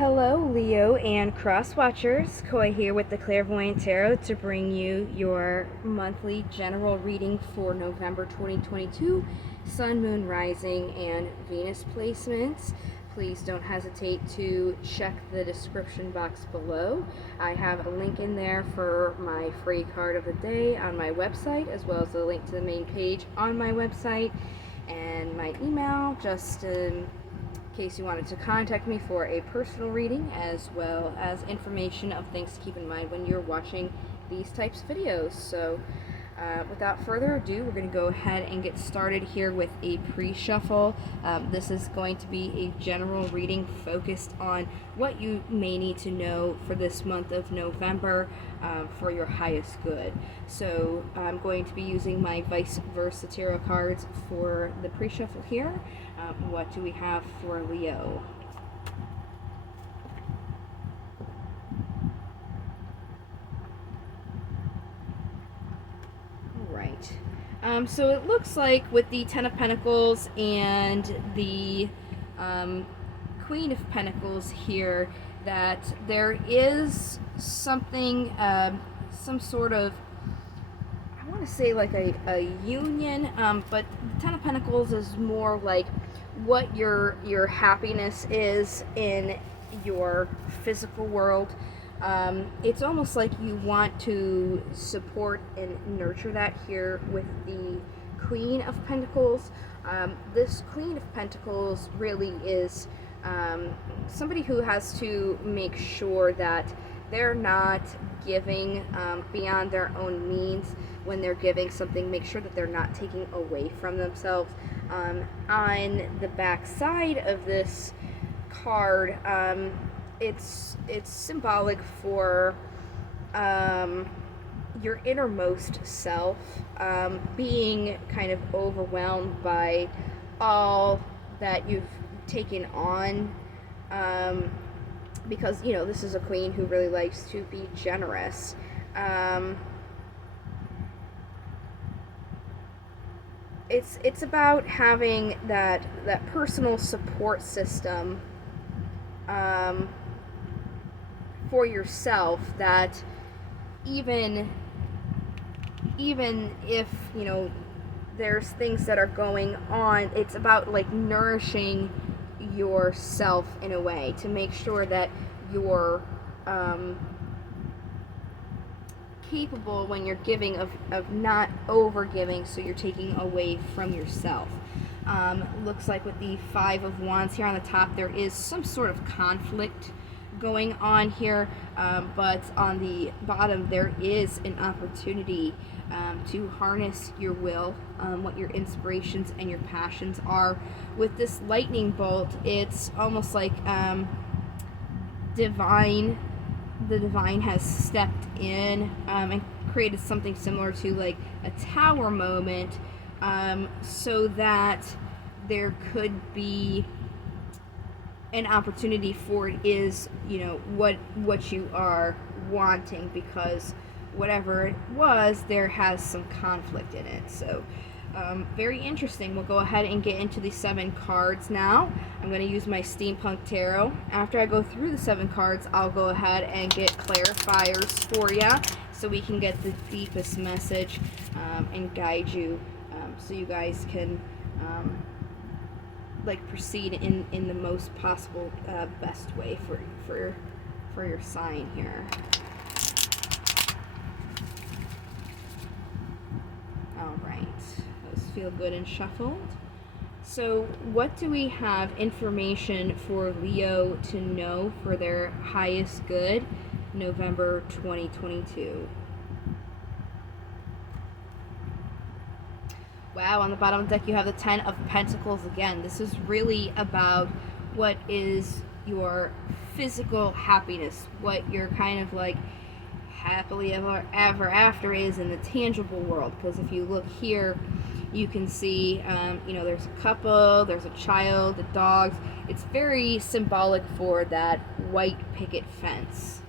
Hello, Leo and Cross Watchers. Koi here with the Clairvoyant Tarot to bring you your monthly general reading for November 2022, Sun, Moon, Rising, and Venus placements. Please don't hesitate to check the description box below. I have a link in there for my free card of the day on my website, as well as a link to the main page on my website, and my email, just in case you wanted to contact me for a personal reading, as well as information of things to keep in mind when you're watching these types of videos. So without further ado, we're going to go ahead and get started here with a pre-shuffle. This is going to be a general reading focused on what you may need to know for this month of November for your highest good. So I'm going to be using my vice versa tarot cards for the pre-shuffle here. What do we have for Leo? Right. So it looks like with the Ten of Pentacles and the Queen of Pentacles here, that there is something, some sort of, I want to say like a union, but the Ten of Pentacles is more like what your happiness is in your physical world. It's almost like you want to support and nurture that here with the Queen of Pentacles. This Queen of Pentacles really is somebody who has to make sure that they're not giving beyond their own means. When they're giving something, make sure that they're not taking away from themselves. On the back side of this card, it's symbolic for your innermost self being kind of overwhelmed by all that you've taken on, because this is a queen who really likes to be generous. It's about having that personal support system for yourself, that even if there's things that are going on, it's about like nourishing yourself in a way to make sure that you're capable when you're giving of not over giving, so you're taking away from yourself. Looks like with the Five of Wands here on the top, there is some sort of conflict going on here, but on the bottom there is an opportunity to harness your will, what your inspirations and your passions are. With this lightning bolt, it's almost like the divine has stepped in and created something similar to like a tower moment, so that there could be an opportunity for it is what you are wanting, because whatever it was, there has some conflict in it. So very interesting. We'll go ahead and get into the 7 cards now. I'm going to use my Steampunk Tarot. After I go through the 7 cards, I'll go ahead and get clarifiers for you, so we can get the deepest message and guide you, so you guys can proceed in the most possible best way for your sign here. All right, those feel good and shuffled. So what do we have information for Leo to know for their highest good, November 2022? Wow, on the bottom of the deck you have the Ten of Pentacles again. This is really about what is your physical happiness, what your kind of like happily ever after is in the tangible world. Because if you look here, you can see there's a couple, there's a child, the dogs. It's very symbolic for that white picket fence.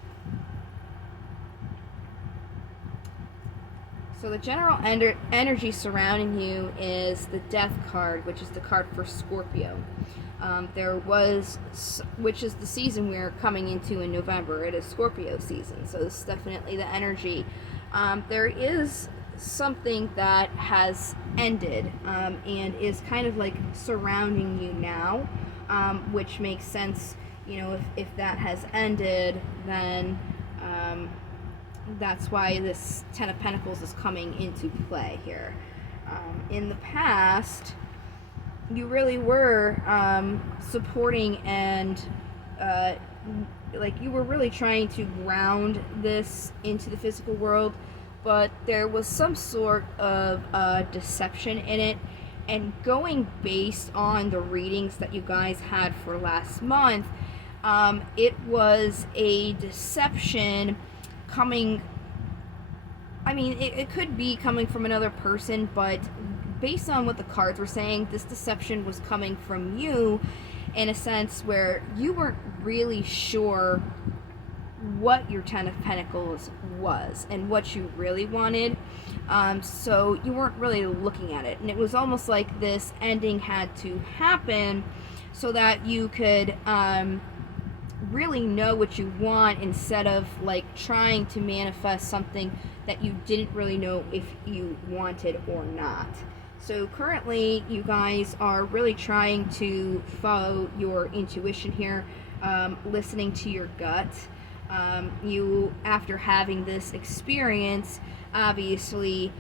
So the general energy surrounding you is the Death card, which is the card for Scorpio. Which is the season we're coming into in November. It is Scorpio season, so this is definitely the energy. There is something that has ended and is kind of like surrounding you now, which makes sense. If that has ended, then that's why this Ten of Pentacles is coming into play here. In the past, you really were supporting and you were really trying to ground this into the physical world, but there was some sort of deception in it. And going based on the readings that you guys had for last month, it was a deception coming. I mean, it could be coming from another person, but based on what the cards were saying, this deception was coming from you in a sense where you weren't really sure what your Ten of Pentacles was and what you really wanted. So you weren't really looking at it. And it was almost like this ending had to happen so that you could really know what you want, instead of like trying to manifest something that you didn't really know if you wanted or not. So currently you guys are really trying to follow your intuition here, listening to your gut. You, after having this experience, obviously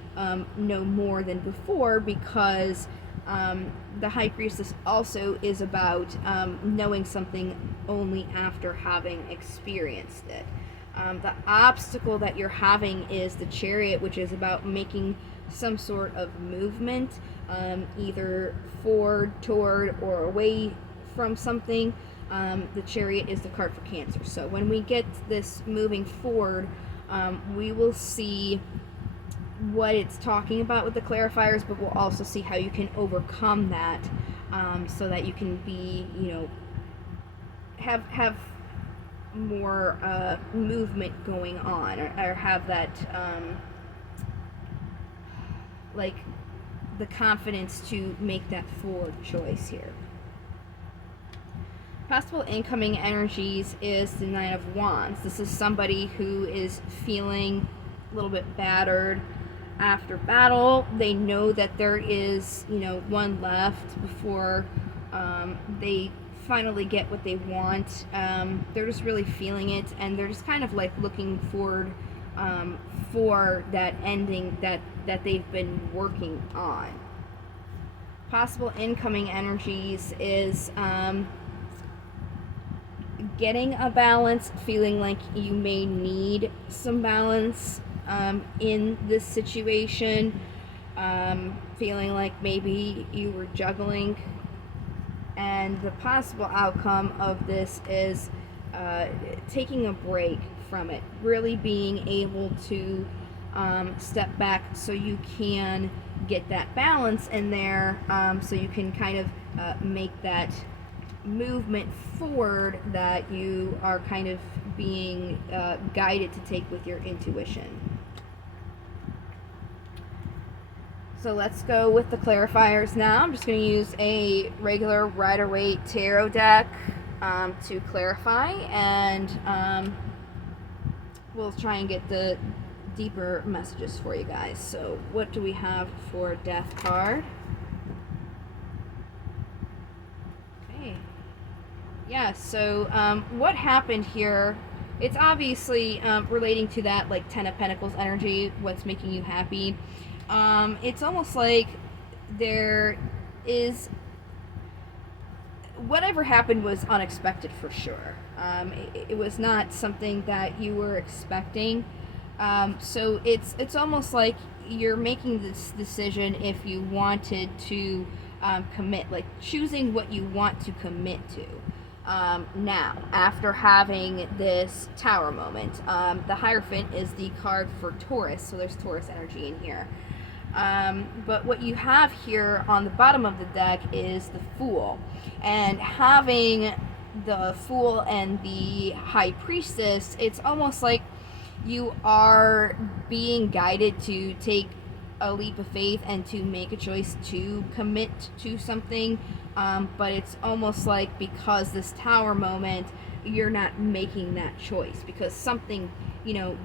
know more than before, because the High Priestess also is about knowing something only after having experienced it. The obstacle that you're having is the Chariot, which is about making some sort of movement, either forward, toward, or away from something. The Chariot is the card for Cancer. So when we get this moving forward, we will see what it's talking about with the clarifiers, but we'll also see how you can overcome that, so that you can be, have more movement going on, or have that like the confidence to make that forward choice here. Possible incoming energies is the Nine of Wands. This is somebody who is feeling a little bit battered after battle. They know that there is, one left before they finally get what they want. They're just really feeling it, and they're just kind of like looking forward for that ending that they've been working on. Possible incoming energies is getting a balance, feeling like you may need some balance in this situation, feeling like maybe you were juggling, and the possible outcome of this is taking a break from it, really being able to step back so you can get that balance in there, so you can kind of make that movement forward that you are kind of being guided to take with your intuition. So let's go with the clarifiers now. I'm just going to use a regular Rider-Waite tarot deck to clarify, and we'll try and get the deeper messages for you guys. So what do we have for Death card? Okay. Yeah, so what happened here, it's obviously relating to that like Ten of Pentacles energy, what's making you happy. It's almost like there is, whatever happened was unexpected for sure. It was not something that you were expecting. So it's almost like you're making this decision if you wanted to commit, like choosing what you want to commit to. Now, after having this Tower moment, the Hierophant is the card for Taurus, so there's Taurus energy in here. But what you have here on the bottom of the deck is the Fool, and having the Fool and the High Priestess, it's almost like you are being guided to take a leap of faith and to make a choice to commit to something but it's almost like because this Tower moment, you're not making that choice because something,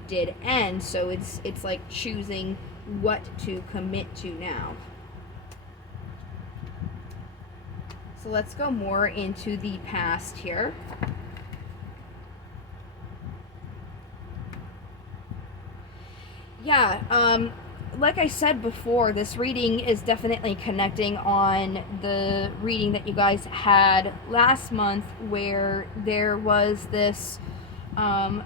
did end. So it's like choosing what to commit to now. So let's go more into the past here. Yeah, like I said before, this reading is definitely connecting on the reading that you guys had last month, where there was this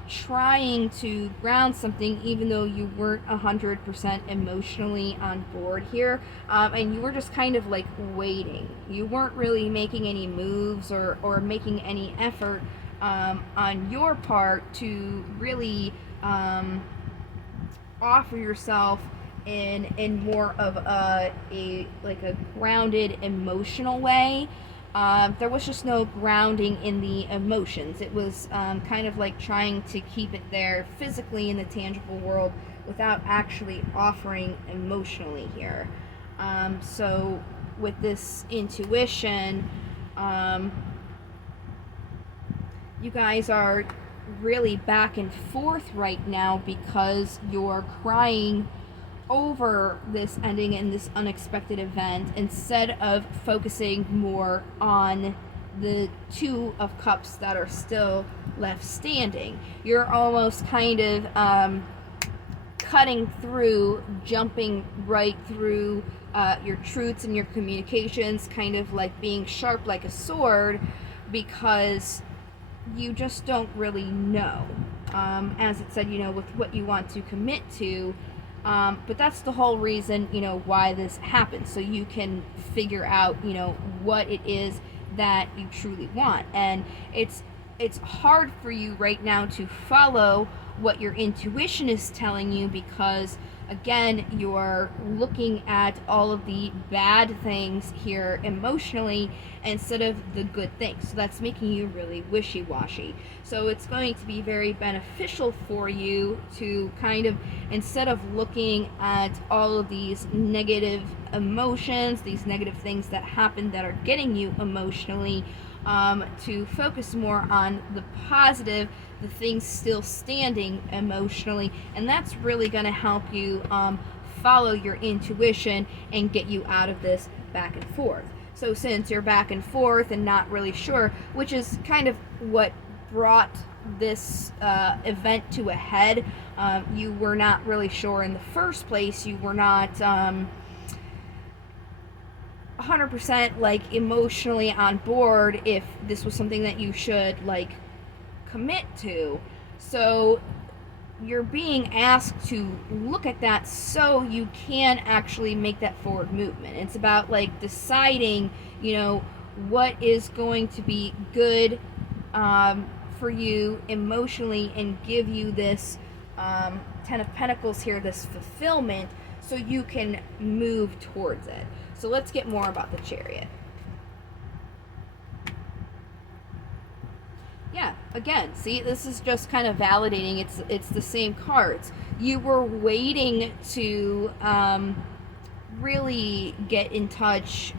trying to ground something even though you weren't 100% emotionally on board here, and you were just kind of like waiting. You weren't really making any moves or making any effort on your part to really offer yourself in more of a grounded emotional way. There was just no grounding in the emotions. It was kind of like trying to keep it there physically in the tangible world without actually offering emotionally here. So with this intuition, you guys are really back and forth right now because you're crying over this ending and this unexpected event instead of focusing more on the Two of Cups that are still left standing. You're almost kind of cutting through, jumping right through your truths and your communications, kind of like being sharp like a sword, because you just don't really know. As it said, with what you want to commit to. But that's the whole reason, why this happens. So you can figure out, what it is that you truly want. And it's hard for you right now to follow what your intuition is telling you because, again, you're looking at all of the bad things here emotionally instead of the good things. So that's making you really wishy-washy. So it's going to be very beneficial for you to kind of, instead of looking at all of these negative emotions, these negative things that happen that are getting you emotionally, to focus more on the positive, the things still standing emotionally, and that's really going to help you follow your intuition and get you out of this back and forth. So since you're back and forth and not really sure, which is kind of what brought this event to a head, you were not really sure in the first place. You were not 100% like emotionally on board if this was something that you should like commit to. So you're being asked to look at that so you can actually make that forward movement. It's about like deciding, what is going to be good for you emotionally and give you this Ten of Pentacles here, this fulfillment, so you can move towards it. So let's get more about the Chariot. Yeah, again, see, this is just kind of validating it's the same cards. You were waiting to really get in touch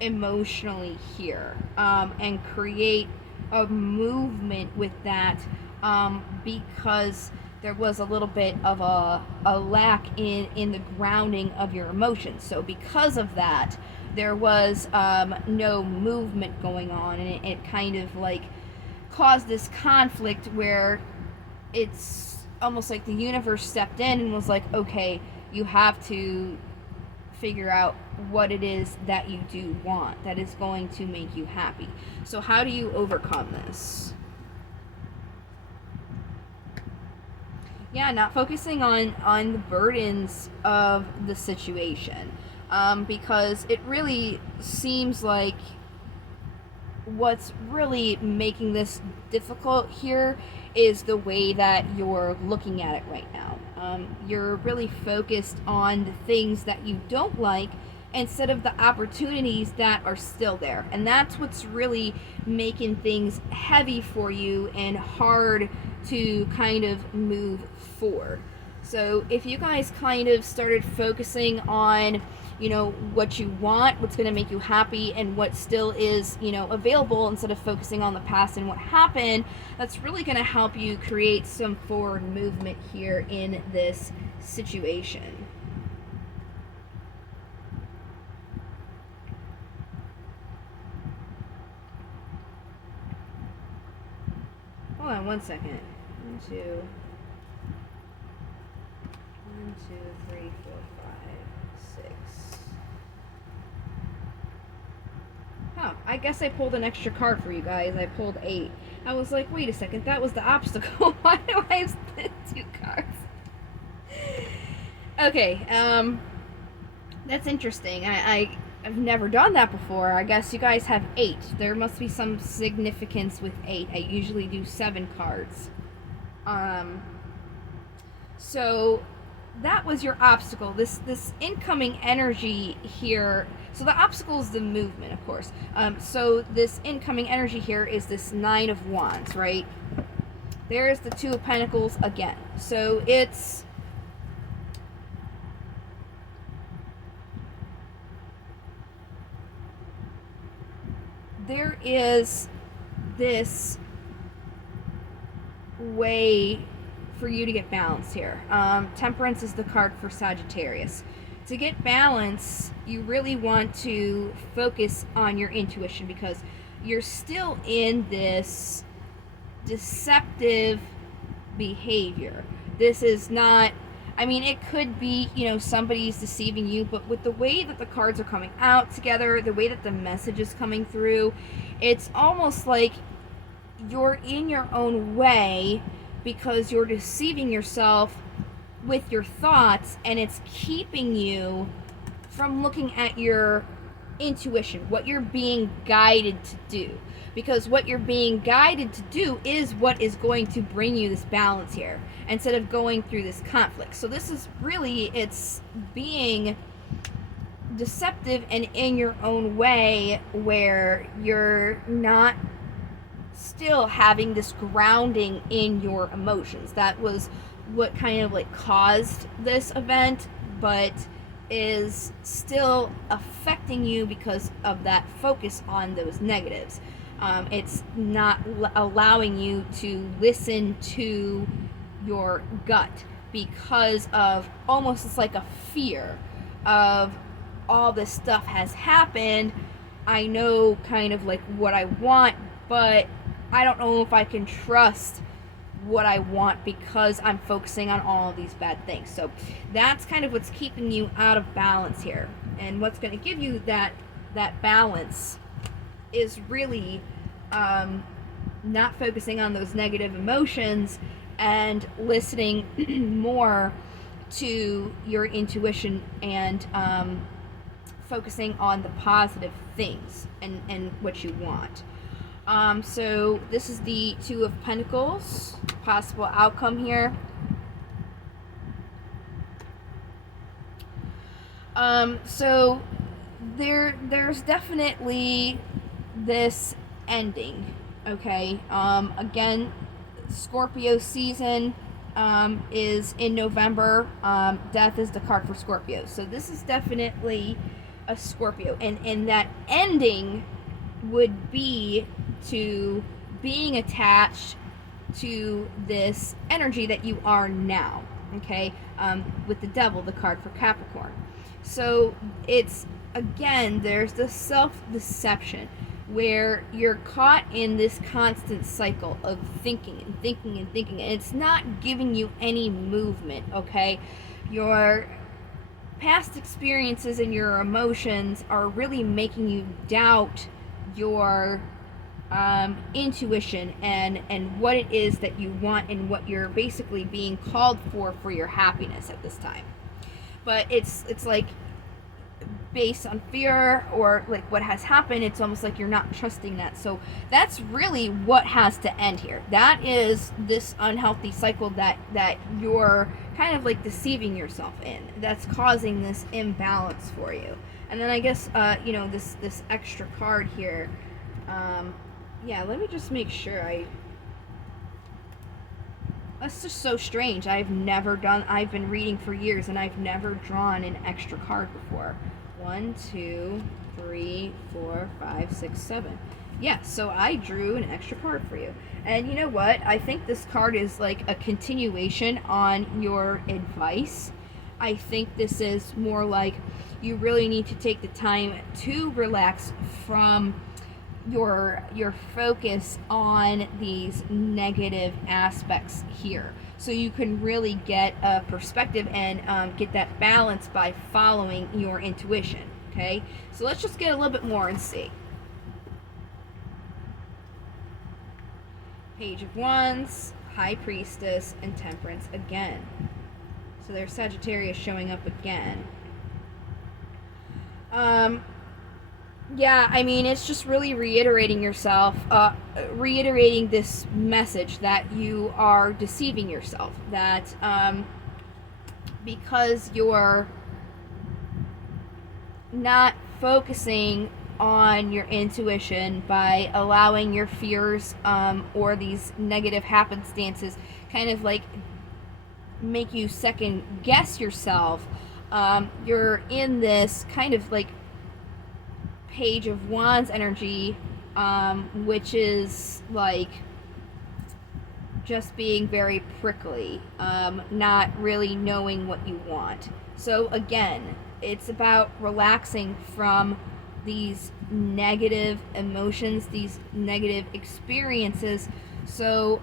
emotionally here, and create a movement with that, because there was a little bit of a lack in the grounding of your emotions. So because of that, there was no movement going on, and it kind of like caused this conflict where it's almost like the universe stepped in and was like, okay, you have to figure out what it is that you do want that is going to make you happy. So how do you overcome this? Yeah, not focusing on the burdens of the situation, because it really seems like what's really making this difficult here is the way that you're looking at it right now. You're really focused on the things that you don't like instead of the opportunities that are still there. And that's what's really making things heavy for you and hard to kind of move forward. So if you guys kind of started focusing on you know, what you want, what's going to make you happy, and what still is, you know, available, instead of focusing on the past and what happened. That's really going to help you create some forward movement here in this situation. Hold on one second. 1, 2, 3, 4, 5, 6. Huh, I guess I pulled an extra card for you guys. I pulled 8. I was like, wait a second, that was the obstacle. Why do I have 2 cards? Okay, that's interesting. I've never done that before. I guess you guys have 8. There must be some significance with 8. I usually do 7 cards. So that was your obstacle. This incoming energy here. So the obstacle is the movement, of course. So this incoming energy here is this 9 of Wands, right? There's the 2 of Pentacles again. So it's there is this way for you to get balance here. Temperance is the card for Sagittarius. To get balance, you really want to focus on your intuition, because you're still in this deceptive behavior. This is not, I mean, it could be, you know, somebody's deceiving you, but with the way that the cards are coming out together, the way that the message is coming through, it's almost like you're in your own way, because you're deceiving yourself with your thoughts, and it's keeping you from looking at your intuition, what you're being guided to do. Because what you're being guided to do is what is going to bring you this balance here, instead of going through this conflict. So this is really, it's being deceptive and in your own way, where you're not still having this grounding in your emotions. That was what kind of like caused this event, but is still affecting you because of that focus on those negatives. It's not allowing you to listen to your gut, because of almost, it's like a fear of all this stuff has happened. I know kind of like what I want, but I don't know if I can trust what I want, because I'm focusing on all of these bad things. So that's kind of what's keeping you out of balance here. And what's going to give you that balance is really not focusing on those negative emotions, and listening more to your intuition, and focusing on the positive things and what you want. So this is the 2 of Pentacles, possible outcome here. So there's definitely this ending, okay? Again, Scorpio season is in November. Death is the card for Scorpio. So this is definitely a Scorpio. And that ending would be to being attached to this energy that you are now, okay? With the Devil, the card for Capricorn. So it's, again, there's the self-deception, where you're caught in this constant cycle of thinking and thinking and thinking, and it's not giving you any movement, okay? Your past experiences and your emotions are really making you doubt your intuition and what it is that you want, and what you're basically being called for your happiness at this time. But it's like based on fear, or like what has happened, it's almost like you're not trusting that. So that's really what has to end here. That is this unhealthy cycle that you're kind of like deceiving yourself in, that's causing this imbalance for you. And then I guess you know, this extra card here, yeah, let me just make sure that's just so strange. I've been reading for years, and I've never drawn an extra card before. 1, 2, 3, 4, 5, 6, 7. Yeah, so I drew an extra card for you. And you know what? I think this card is like a continuation on your advice. I think this is more like you really need to take the time to relax from your focus on these negative aspects here, so you can really get a perspective and get that balance by following your intuition. Okay, so let's just get a little bit more and see. Page of Wands, High Priestess, and Temperance again. So there's Sagittarius showing up again. Yeah, I mean, it's just really reiterating yourself, reiterating this message that you are deceiving yourself, that because you're not focusing on your intuition by allowing your fears or these negative happenstances kind of like make you second guess yourself, you're in this kind of like Page of Wands energy, which is like just being very prickly, not really knowing what you want. So again, it's about relaxing from these negative emotions, these negative experiences. So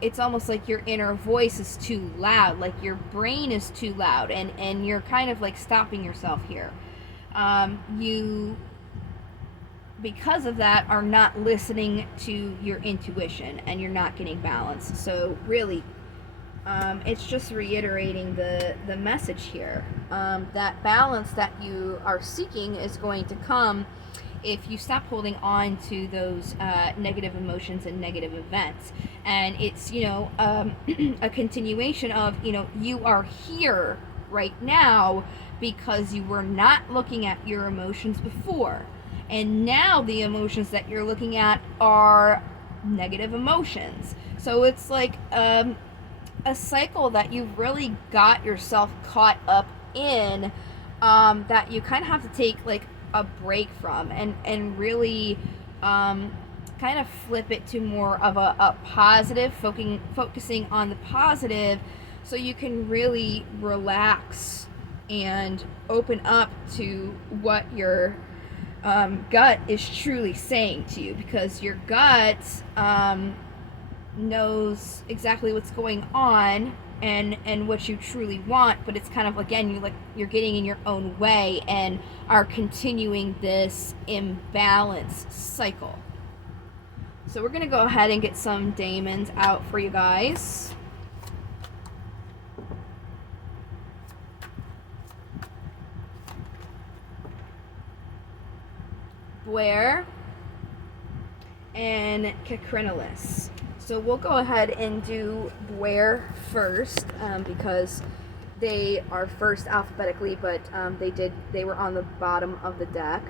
it's almost like your inner voice is too loud, like your brain is too loud, and you're kind of like stopping yourself here. You, because of that, are not listening to your intuition, and you're not getting balance. So really, it's just reiterating the message here. That balance that you are seeking is going to come if you stop holding on to those negative emotions and negative events. And it's, a continuation of, you are here right now because you were not looking at your emotions before. And now the emotions that you're looking at are negative emotions. So it's like a cycle that you've really got yourself caught up in, that you kind of have to take like a break from, and really kind of flip it to more of a positive, focusing on the positive, so you can really relax and open up to what your gut is truly saying to you, because your gut knows exactly what's going on and what you truly want, but it's kind of, again, you're getting in your own way and are continuing this imbalance cycle. So we're gonna go ahead and get some daemons out for you guys. Buer and Cacrinalis. So we'll go ahead and do Buer first, because they are first alphabetically, but they were on the bottom of the deck.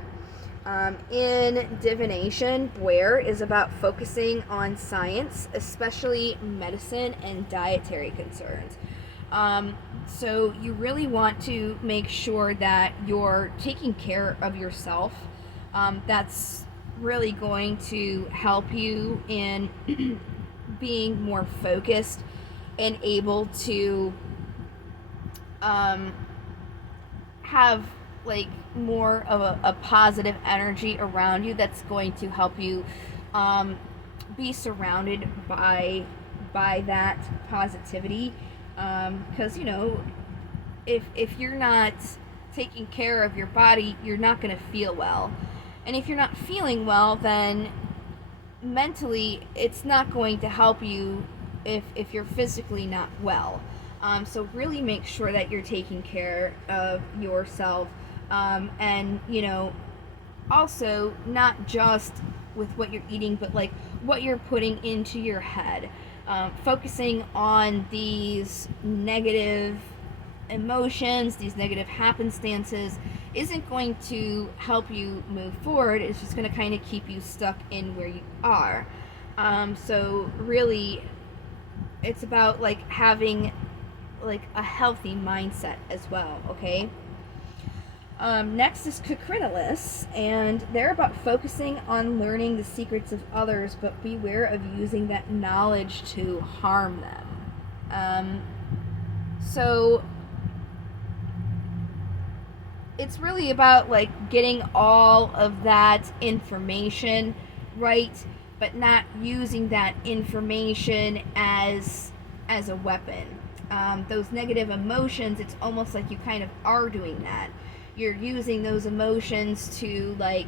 In divination, Buer is about focusing on science, especially medicine and dietary concerns. So you really want to make sure that you're taking care of yourself. That's really going to help you in being more focused and able to have like more of a positive energy around you that's going to help you be surrounded by that positivity, because if you're not taking care of your body, you're not going to feel well, and if you're not feeling well, then mentally it's not going to help you if you're physically not well. So really make sure that you're taking care of yourself, and also not just with what you're eating, but like what you're putting into your head. Focusing on these negative emotions, these negative happenstances, isn't going to help you move forward. It's just going to kind of keep you stuck in where you are. So really, it's about like having like a healthy mindset as well. Okay. Next is Cocrinalis, and they're about focusing on learning the secrets of others, but beware of using that knowledge to harm them. So it's really about like getting all of that information right, but not using that information as a weapon. Those negative emotions, it's almost like you kind of are doing that. You're using those emotions to like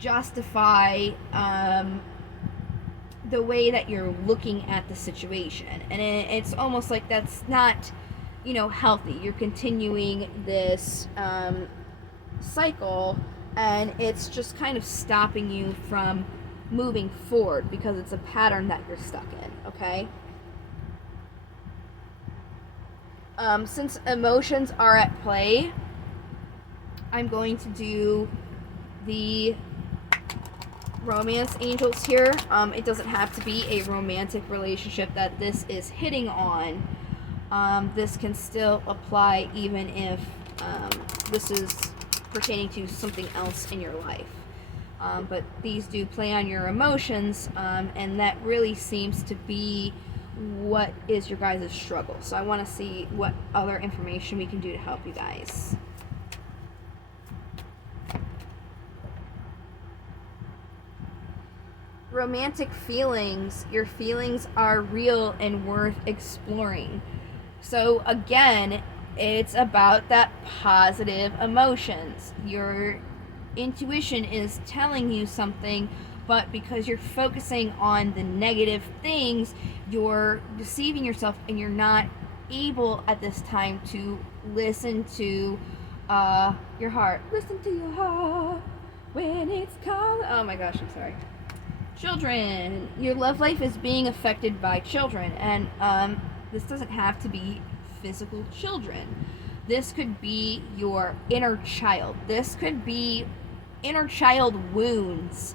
justify the way that you're looking at the situation, and it's almost like that's not, healthy. You're continuing this cycle, and it's just kind of stopping you from moving forward because it's a pattern that you're stuck in. Okay. Since emotions are at play, I'm going to do the romance angels here. It doesn't have to be a romantic relationship that this is hitting on. This can still apply even if this is pertaining to something else in your life. But these do play on your emotions, and that really seems to be what is your guys' struggle. So I want to see what other information we can do to help you guys. Romantic feelings. Your feelings are real and worth exploring. So again, it's about that positive emotions. Your intuition is telling you something, but because you're focusing on the negative things, you're deceiving yourself, and you're not able at this time to listen to your heart. Listen to your heart when it's calling. Oh my gosh, I'm sorry. Children. Your love life is being affected by children, and this doesn't have to be physical children. This could be your inner child. This could be inner child wounds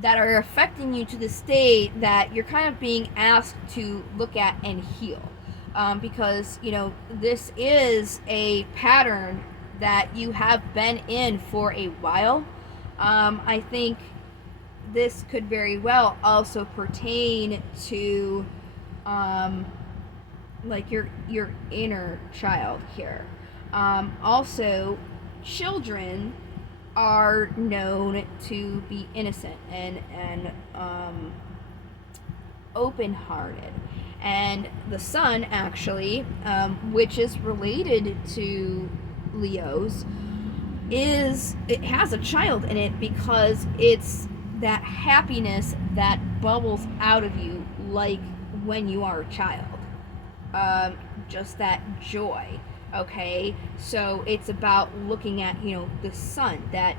that are affecting you to the state that you're kind of being asked to look at and heal. Because, this is a pattern that you have been in for a while. I think this could very well also pertain to like your inner child here. Also, children are known to be innocent and open-hearted, and the sun actually, which is related to Leos, it has a child in it because it's that happiness that bubbles out of you like when you are a child. Just that joy. Okay, so it's about looking at the sun, that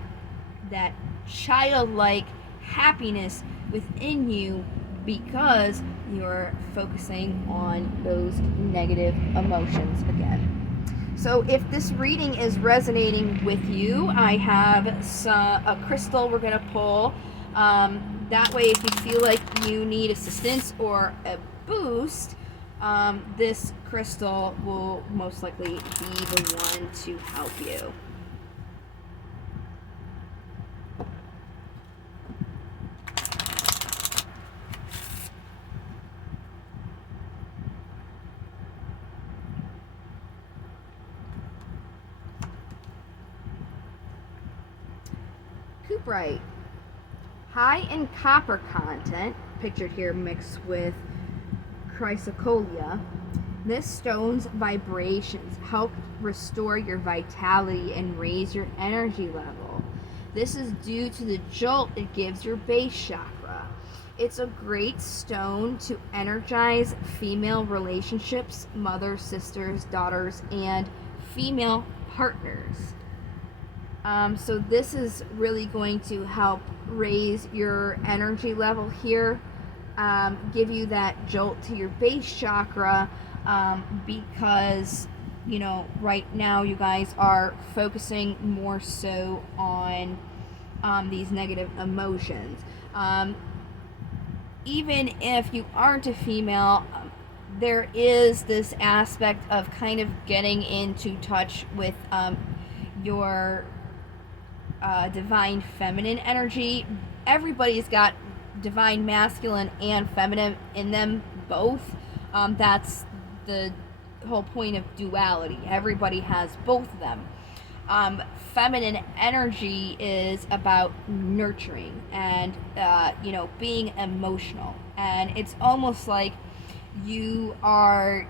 childlike happiness within you, because you're focusing on those negative emotions again. So if this reading is resonating with you, I have a crystal we're going to pull. That way, if you feel like you need assistance or a boost, this crystal will most likely be the one to help you. Cooperite. High in copper content, pictured here mixed with chrysocolla. This stone's vibrations help restore your vitality and raise your energy level. This is due to the jolt it gives your base chakra. It's a great stone to energize female relationships, mothers, sisters, daughters, and female partners. So this is really going to help raise your energy level here, give you that jolt to your base chakra, because right now you guys are focusing more so on these negative emotions. Even if you aren't a female, there is this aspect of kind of getting into touch with your divine feminine energy. Everybody's got divine masculine and feminine in them both. That's the whole point of duality. Everybody has both of them. Feminine energy is about nurturing and being emotional, and it's almost like you are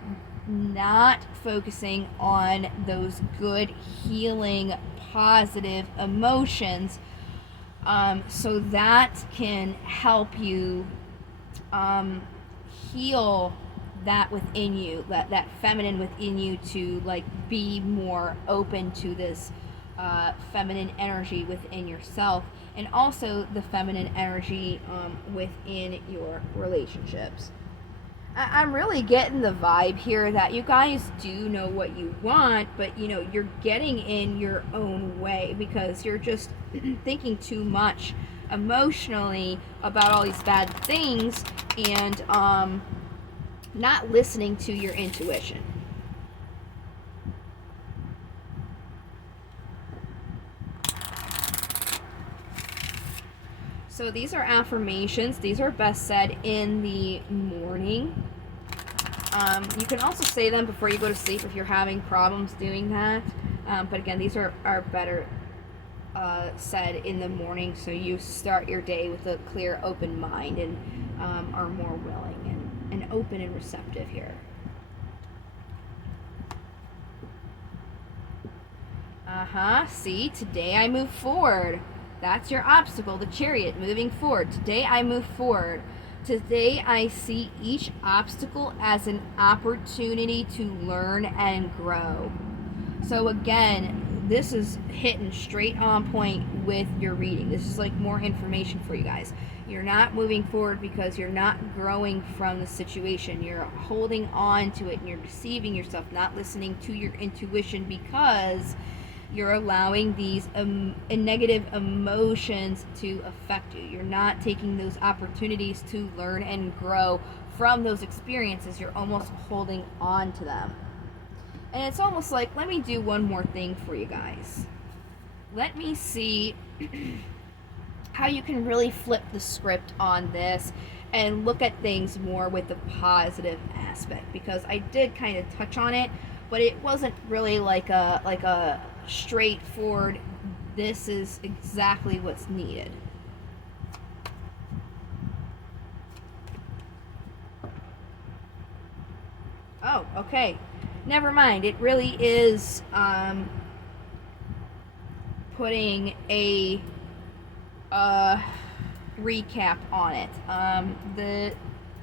not focusing on those good, healing, positive emotions, so that can help you heal that within you, that feminine within you, to like be more open to this feminine energy within yourself, and also the feminine energy within your relationships. I'm really getting the vibe here that you guys do know what you want, but you're getting in your own way because you're just thinking too much emotionally about all these bad things, and not listening to your intuition. So these are affirmations. These are best said in the morning. You can also say them before you go to sleep if you're having problems doing that. But again, these are better said in the morning, so you start your day with a clear, open mind, and are more willing and open and receptive here. See, today I move forward. That's your obstacle, the Chariot, moving forward. Today I move forward. Today I see each obstacle as an opportunity to learn and grow. So again, this is hitting straight on point with your reading. This is like more information for you guys. You're not moving forward because you're not growing from the situation. You're holding on to it and you're deceiving yourself, not listening to your intuition because you're allowing these negative emotions to affect you. You're not taking those opportunities to learn and grow from those experiences. You're almost holding on to them. And it's almost like, let me do one more thing for you guys. Let me see how you can really flip the script on this and look at things more with the positive aspect, because I did kind of touch on it, but it wasn't really like a straightforward, this is exactly what's needed. Oh, okay. Never mind. It really is putting a recap on it.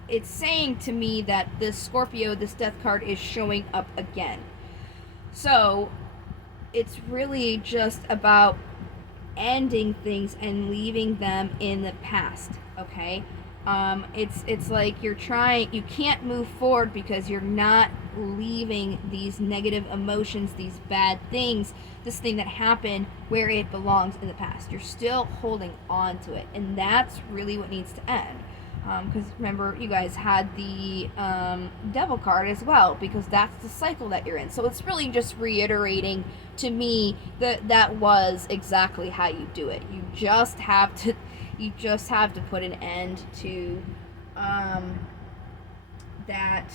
It's saying to me that this Scorpio, this death card, is showing up again. So it's really just about ending things and leaving them in the past, okay? It's like you can't move forward because you're not leaving these negative emotions, these bad things, this thing that happened, where it belongs in the past. You're still holding on to it, and that's really what needs to end. Because remember, you guys had the Devil card as well, because that's the cycle that you're in. So it's really just reiterating to me that was exactly how you do it. You just have to put an end to that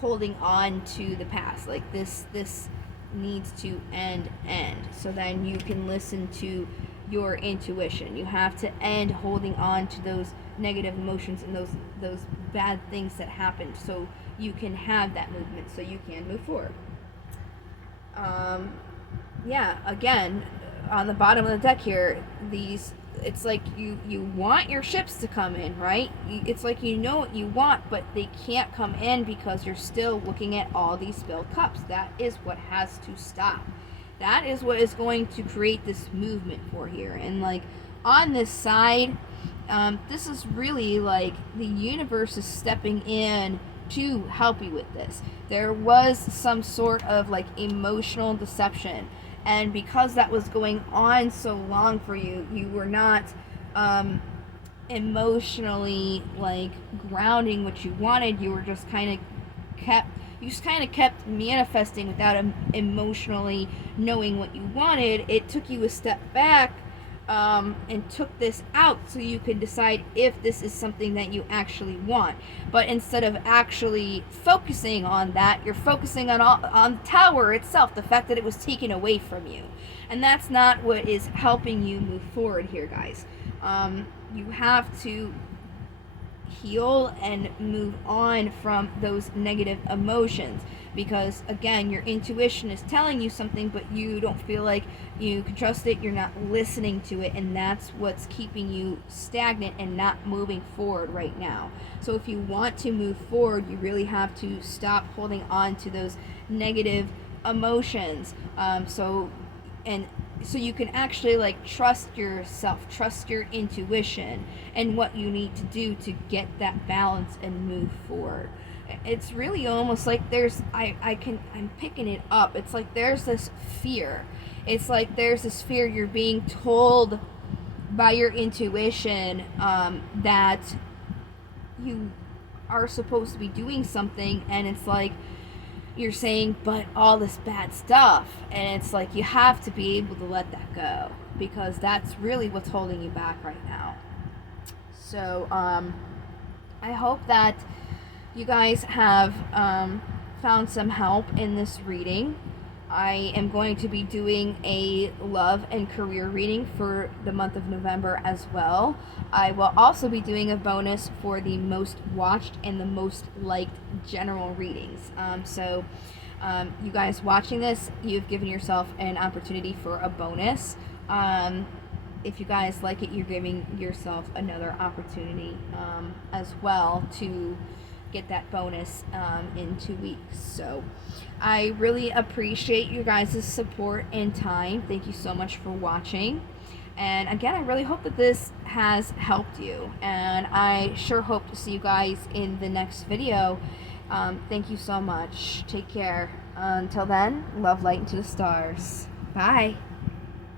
holding on to the past. Like this needs to end. So then you can listen to your intuition. You have to end holding on to those negative emotions and those bad things that happened, so you can have that movement, so you can move forward. Again, on the bottom of the deck here, it's like you want your ships to come in, right? It's like you know what you want, but they can't come in because you're still looking at all these spilled cups. That is what has to stop. That is what is going to create this movement for here. And like on this side, this is really like the universe is stepping in to help you with this. There was some sort of like emotional deception, and because that was going on so long for you, you were not emotionally like grounding what you wanted. You were just kind of just kind of kept manifesting without emotionally knowing what you wanted. It took you a step back, and took this out so you could decide if this is something that you actually want. But instead of actually focusing on that, you're focusing on the tower itself, the fact that it was taken away from you. And that's not what is helping you move forward here, guys. You have to heal and move on from those negative emotions, because again, your intuition is telling you something, but you don't feel like you can trust it, you're not listening to it, and that's what's keeping you stagnant and not moving forward right now. So if you want to move forward, you really have to stop holding on to those negative emotions, so you can actually like trust yourself, trust your intuition and what you need to do to get that balance and move forward. It's really almost like I'm picking it up. It's like there's this fear. It's like there's this fear you're being told by your intuition, that you are supposed to be doing something, and it's like you're saying, but all this bad stuff, and it's like you have to be able to let that go, because that's really what's holding you back right now. So I hope that you guys have found some help in this reading. I am going to be doing a love and career reading for the month of November as well. I will also be doing a bonus for the most watched and the most liked general readings. So you guys watching this, you've given yourself an opportunity for a bonus. If you guys like it, you're giving yourself another opportunity as well to get that bonus in 2 weeks. So I really appreciate you guys' support and time. Thank you so much for watching. And again, I really hope that this has helped you. And I sure hope to see you guys in the next video. Thank you so much. Take care. Until then, love, light, into the stars. Bye.